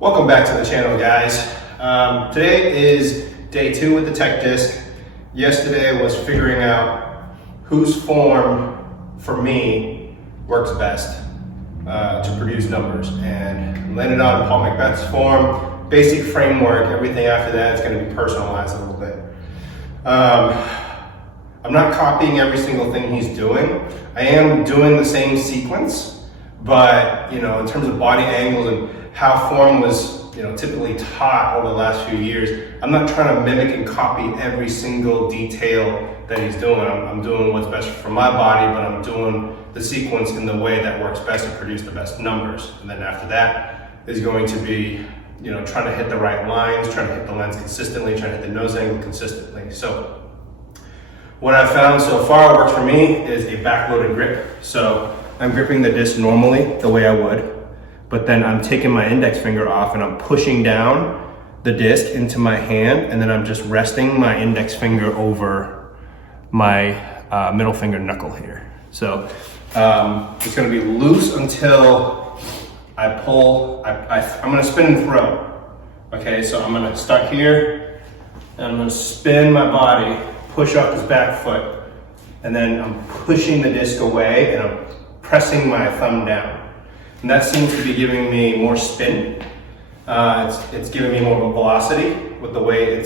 Welcome back to the channel, guys. Today is day 2 with the Techdisc. Yesterday was figuring out whose form for me works best to produce numbers, and landed on Paul Macbeth's form. Basic framework, everything after that is going to be personalized a little bit. I'm not copying every single thing he's doing. I am doing the same sequence, but in terms of body angles and how form was typically taught over the last few years, I'm not trying to mimic and copy every single detail that he's doing. I'm doing what's best for my body, but I'm doing the sequence in the way that works best to produce the best numbers. And then after that is going to be trying to hit the right lines, trying to hit the lens consistently, trying to hit the nose angle consistently. So what I've found so far works for me is a backloaded grip. So I'm gripping the disc normally the way I would, but then I'm taking my index finger off and I'm pushing down the disc into my hand, and then I'm just resting my index finger over my middle finger knuckle here. So it's gonna be loose until I pull, I'm gonna spin and throw. Okay, so I'm gonna start here, and I'm gonna spin my body, push up this back foot, and then I'm pushing the disc away and I'm pressing my thumb down. And that seems to be giving me more spin. It's giving me more velocity with the way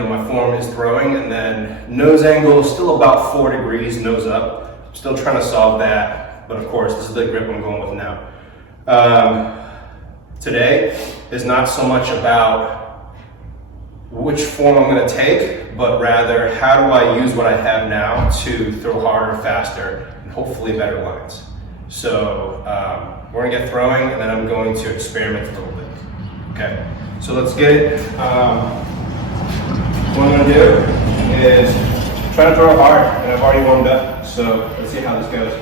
my form is throwing. And then nose angle is still about 4 degrees, nose up. I'm still trying to solve that, but of course, this is the grip I'm going with now. Today is not so much about which form I'm gonna take, but rather how do I use what I have now to throw harder, faster, and hopefully better lines. So we're gonna get throwing, and then I'm going to experiment a little bit. Okay, so let's get it. What I'm gonna do is try to throw hard, and I've already warmed up, so let's see how this goes.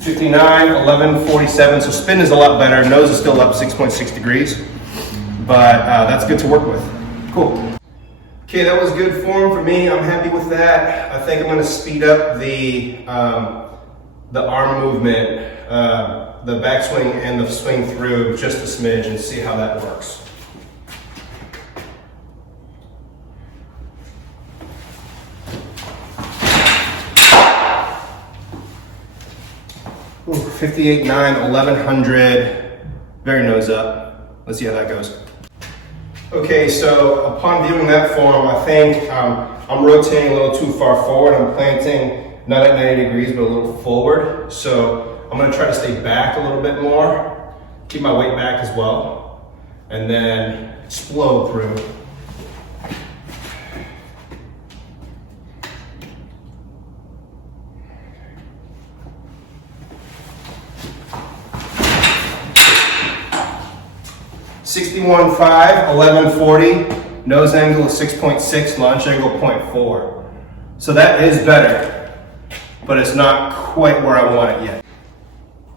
$59, 11, 47, so spin is a lot better. Nose is still up 6.6 degrees, but that's good to work with. Cool. Okay, that was good form for me. I'm happy with that. I think I'm gonna speed up the arm movement, the backswing and the swing through just a smidge, and see how that works. Ooh, 58.9, 1100, very nose up. Let's see how that goes. Okay, so upon viewing that form, I think I'm rotating a little too far forward. I'm planting not at 90 degrees, but a little forward. So I'm gonna try to stay back a little bit more, keep my weight back as well, and then explode through. $61.5, 1140, nose angle is 6.6, launch angle 0.4. So that is better, but it's not quite where I want it yet.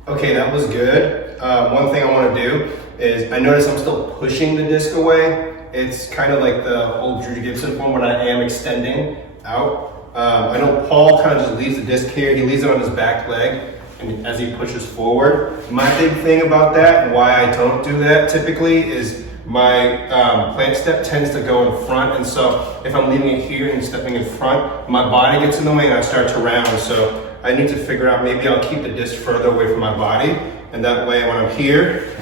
Okay, that was good. One thing I want to do is, I notice I'm still pushing the disc away. It's kind of like the old Drew Gibson form when I am extending out. I know Paul kind of just leaves the disc here. He leaves it on his back leg, and as he pushes forward. My big thing about that, and why I don't do that typically, is my plant step tends to go in front, and so if I'm leaving it here and stepping in front, my body gets in the way and I start to round. So I need to figure out, maybe I'll keep the disc further away from my body, and that way when I'm here,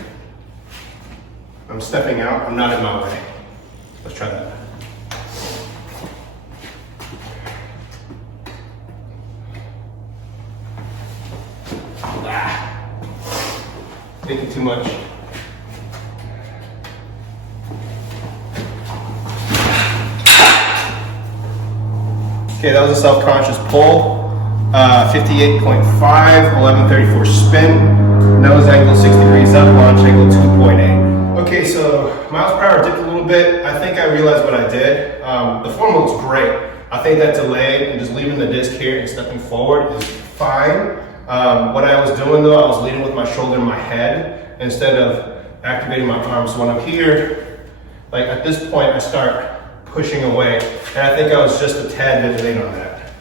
I'm stepping out, I'm not in my way. Let's try that. Thinking too much. Okay, that was a self-conscious pull. 58.5, 1134 spin. Nose angle 6 degrees up, launch angle 2.8. Okay, so miles per hour dipped a little bit. I think I realized what I did. The form looks great. I think that delay and just leaving the disc here and stepping forward is fine. What I was doing though, I was leading with my shoulder and my head instead of activating my arms. So when I'm here, like at this point, I start pushing away. And I think I was just a tad bit late on that.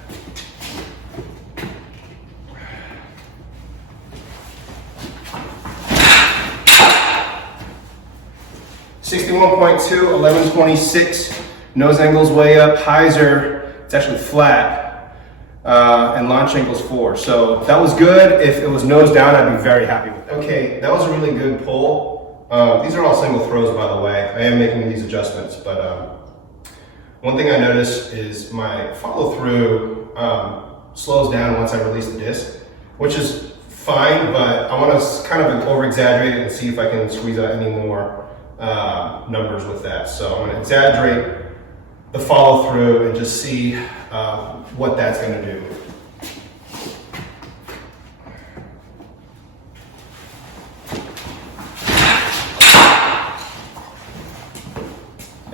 61.2, 1126. Nose angle's way up. Hyzer, it's actually flat. And launch angle's 4. So that was good. If it was nose down, I'd be very happy with that. Okay, that was a really good pull. These are all single throws, by the way. I am making these adjustments, but one thing I noticed is my follow through slows down once I release the disc, which is fine, but I want to kind of over exaggerate it and see if I can squeeze out any more numbers with that. So I'm going to exaggerate the follow through and just see what that's going to do.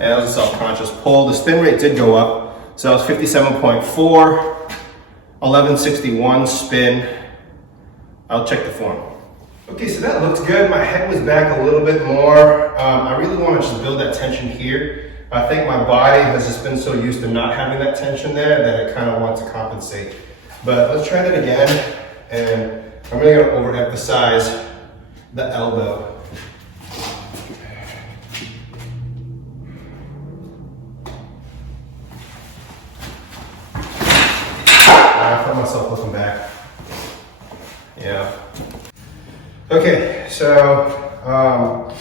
And that was a self-conscious pull. The spin rate did go up. So that was 57.4, 1161 spin. I'll check the form. Okay, so that looks good. My head was back a little bit more. I really want to just build that tension here. I think my body has just been so used to not having that tension there that I kind of want to compensate. But let's try that again. And I'm really going to overemphasize the elbow. I felt myself looking back. Yeah. Okay, so I'm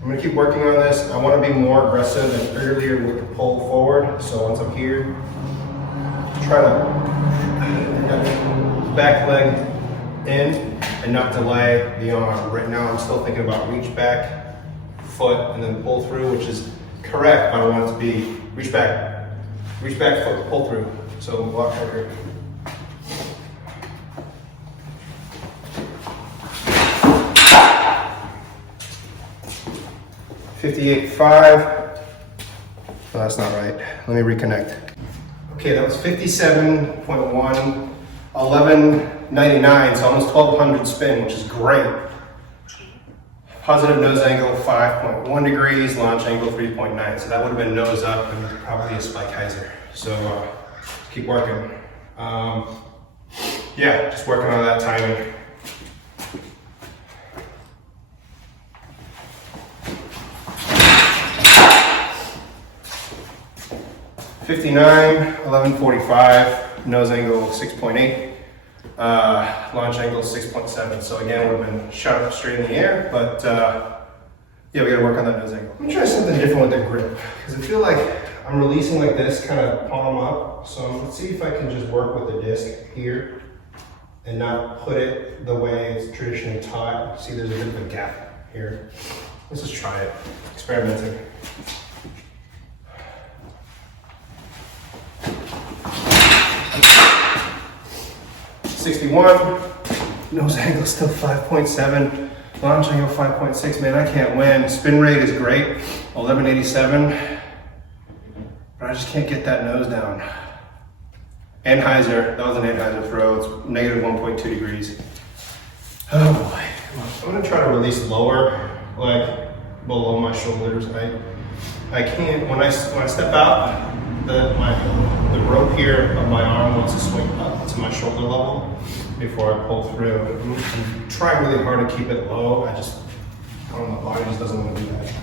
gonna keep working on this. I want to be more aggressive than earlier with the pull forward. So once I'm here, try to back leg in and not delay the arm. Right now I'm still thinking about reach back foot and then pull through, which is correct, but I want it to be reach back foot, pull through. So block right here. $58.5. No, that's not right. Let me reconnect. Okay, that was 57.1, 1199, so almost 1200 spin, which is great. Positive nose angle 5.1 degrees, launch angle 3.9. So that would have been nose up and probably a spike hyzer. So keep working. Yeah, just working on that timing. $59, 1145, nose angle 6.8, launch angle 6.7. So again, we've been shot up straight in the air, but yeah, we gotta work on that nose angle. Let me try something different with the grip, because I feel like I'm releasing like this, kind of palm up. So let's see if I can just work with the disc here and not put it the way it's traditionally taught. See, there's a bit of a gap here. Let's just try it, experimenting. $61, nose angle still 5.7, launch angle 5.6. Man, I can't win. Spin rate is great, 1187, but I just can't get that nose down. And hyzer, that was an Hyzer throw. It's negative 1.2 degrees. Oh boy, I'm gonna try to release lower, like below my shoulders. I can't, when I step out, the rope here of my arm wants to swing up to my shoulder level before I pull through. I'm trying really hard to keep it low. I don't know, my body just doesn't want to do that.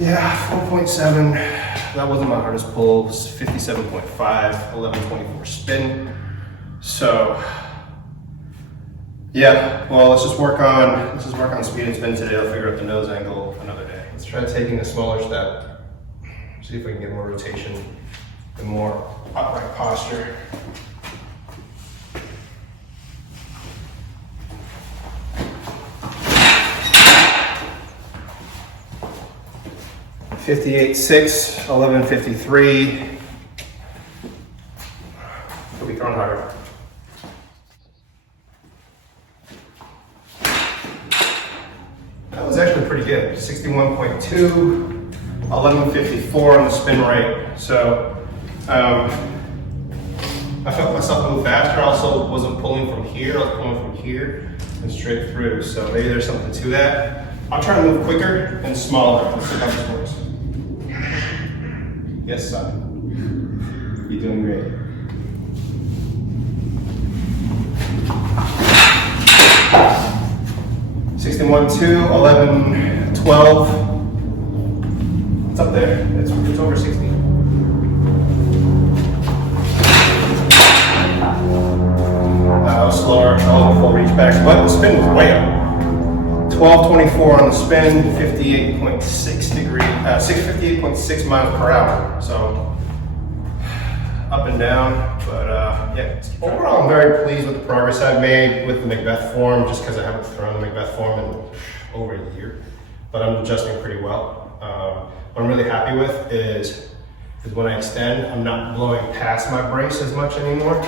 Yeah, 4.7. That wasn't my hardest pull. It was 57.5, 1124 spin. So, yeah, well, let's just work on speed and spin today. I'll figure out the nose angle another day. Let's try taking a smaller step. See if we can get more rotation and more upright posture. $58.6, 1153. Could be thrown harder. That was actually pretty good. 61.2, 1154 on the spin rate. So I felt myself move faster. I also wasn't pulling from here. I was pulling from here and straight through. So maybe there's something to that. I'll try to move quicker and smaller. Let's see how this works. Yes, son. You're doing great. 61, 2, 11, 12. It's up there. It's over 60. That was slower. That was a full reach back, but the spin was way up. 1224 on the spin, 58.6 degree, 58.6 miles per hour. So up and down, but yeah. Overall, I'm very pleased with the progress I've made with the Macbeth form, just because I haven't thrown the Macbeth form in over a year, but I'm adjusting pretty well. What I'm really happy with is when I extend, I'm not blowing past my brace as much anymore.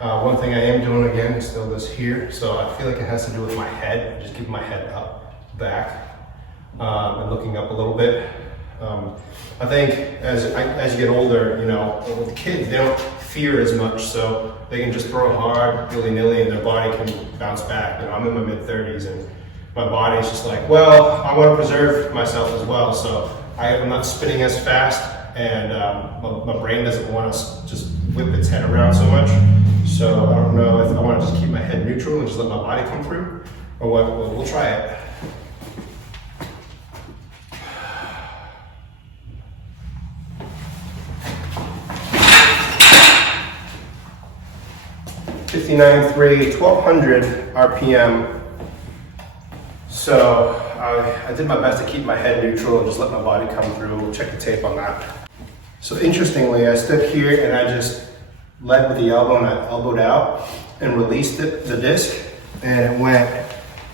One thing I am doing again is still this here, so I feel like it has to do with my head, just keeping my head up, back, and looking up a little bit. I think as you get older, you know, with kids, they don't fear as much, so they can just throw hard, willy-nilly, and their body can bounce back. You know, I'm in my mid-30s, and my body's just like, well, I want to preserve myself as well, so I'm not spinning as fast, and my brain doesn't want to just whip its head around so much. So I don't know if I want to just keep my head neutral and just let my body come through, or what. Well, we'll try it. $59.3, 1200 RPM. So I did my best to keep my head neutral and just let my body come through. We'll check the tape on that. So interestingly, I stood here and I just led with the elbow and I elbowed out and released the disc, and it went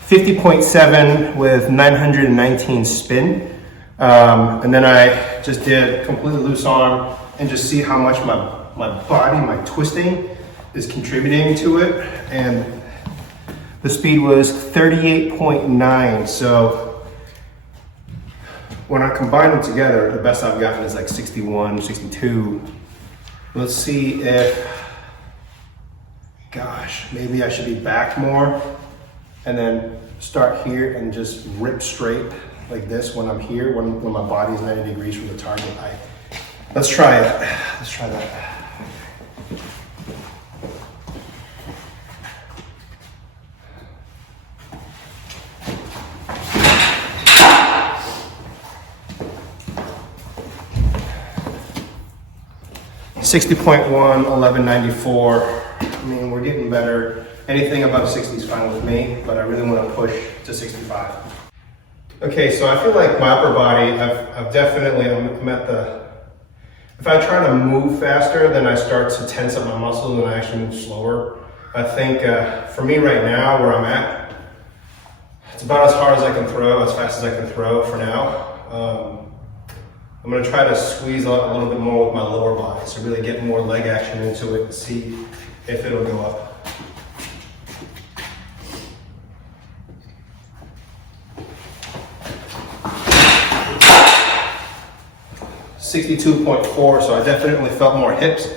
50.7 with 919 spin. And then I just did completely loose arm and just see how much my body, my twisting is contributing to it. And the speed was 38.9. So when I combine them together, the best I've gotten is like 61, 62. Let's see if, gosh, maybe I should be back more and then start here and just rip straight like this when I'm here, when my body is 90 degrees from the target. Let's try it. Let's try that. $60.1, 1194. I mean, we're getting better. Anything above 60 is fine with me, but I really want to push to 65. Okay, so I feel like my upper body, I've definitely, I'm at the, if I try to move faster, then I start to tense up my muscles and I actually move slower. I think for me right now, where I'm at, it's about as hard as I can throw, as fast as I can throw for now. I'm going to try to squeeze a little bit more with my lower body, so really get more leg action into it and see if it'll go up. $62.4, so I definitely felt more hips,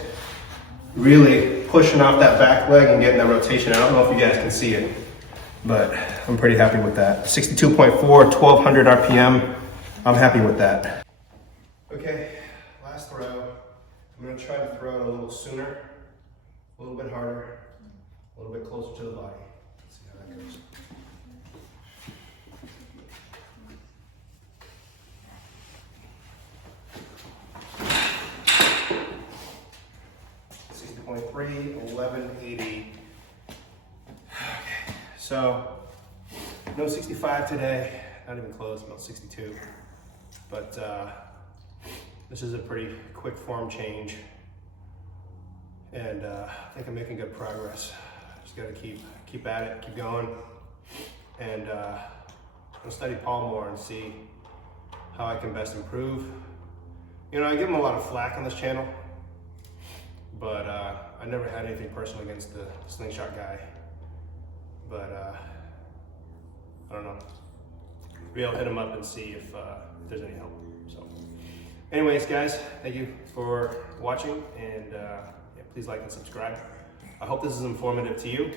really pushing off that back leg and getting that rotation. I don't know if you guys can see it, but I'm pretty happy with that. 62.4, 1200 RPM, I'm happy with that. Okay, last throw. I'm going to try to throw it a little sooner, a little bit harder, a little bit closer to the body. Let's see how that goes. .3, 1180. Okay, so no 65 today, not even close, about 62. But this is a pretty quick form change, and I think I'm making good progress. Just got to keep at it, keep going, and I'll study Paul more and see how I can best improve. You know, I give him a lot of flack on this channel, but I never had anything personal against the slingshot guy. But I don't know. Maybe I'll hit him up and see if there's any help. So, anyways, guys, thank you for watching, and yeah, please like and subscribe. I hope this is informative to you.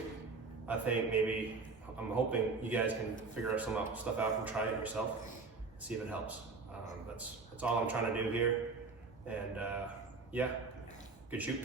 I think maybe, I'm hoping you guys can figure out some stuff out and try it yourself, see if it helps. That's all I'm trying to do here. And yeah, good shoot.